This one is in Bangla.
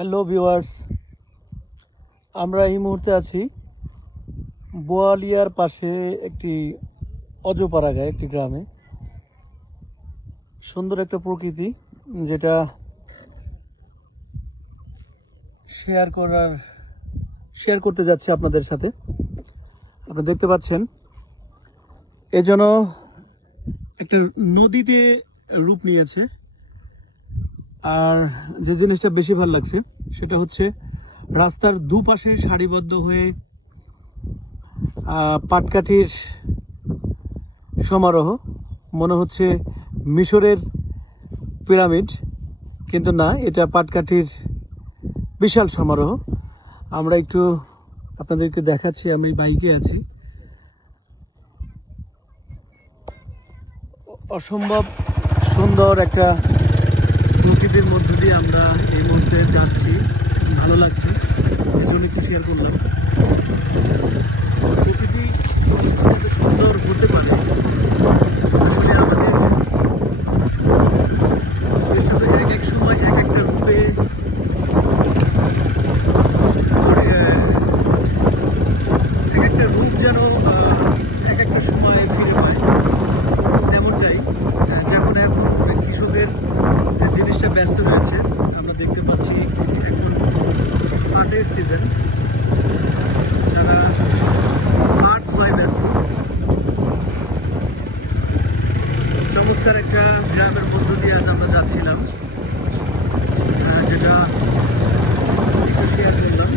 হ্যালো ভিউয়ার্স, আমরা এই মুহূর্তে আছি বোয়ালিয়ার পাশে একটি অজপাড়াগায় একটি গ্রামে। সুন্দর একটা প্রকৃতি যেটা শেয়ার করতে যাচ্ছে আপনাদের সাথে। আপনারা দেখতে পাচ্ছেন এ যেন একটা নদীতে রূপ নিয়েছে। আর যে জিনিসটা বেশি ভালো লাগছে সেটা হচ্ছে রাস্তার দুপাশে সারিবদ্ধ হয়ে পাটকাঠির সমারোহ। মনে হচ্ছে মিশরের পিরামিড, কিন্তু না, এটা পাটকাঠির বিশাল সমারোহ। আমরা একটু আপনাদেরকে দেখাচ্ছি, আমি বাইকে আছি। অসম্ভব সুন্দর একটা প্রকৃতির মধ্য দিয়ে আমরা এই মুহূর্তে যাচ্ছি, ভালো লাগছে, এই জন্য একটু শেয়ার করলাম। প্রকৃতি কত সুন্দর হতে পারে আসলে আমাদের এসব এক এক সময় এক একটা রূপে এক একটা রূপ যেন এক একটা সময় ফিরে পায়। তেমনটাই যখন এখন কৃষকের জিনিসটা ব্যস্ত রয়েছে, আমরা দেখতে পাচ্ছি এখন পাটের সিজন, তারা পাট ধোয়ায় ব্যস্ত। চমৎকার একটা গ্রামের মধ্য দিয়ে আজ আমরা যাচ্ছিলাম, যেটা একটু শেয়ার করলাম।